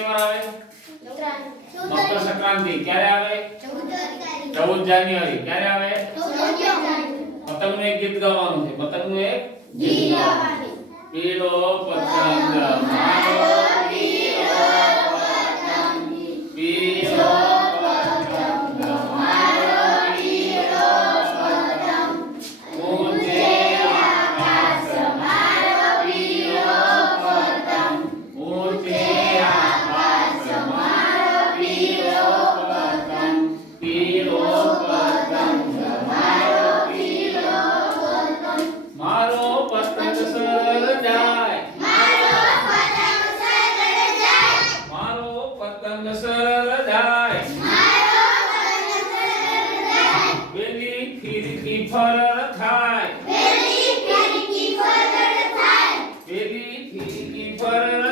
વાર આવે? મકર સંક્રાંતિ. ક્યારે આવે? 14 જાન્યુઆરી. ક્યારે આવે? પતંગનું એક ગીત ગાવાનું છે. પતંગનું એક ગીત ગાવાનું. પીળો પતંગ. પતંગ પીળો પતંગ મારો પીળો મારો પતંગ સર જાય મારો પતંગ સરળ જાય ફિરકી થાય ફિરકી ફરળ થાય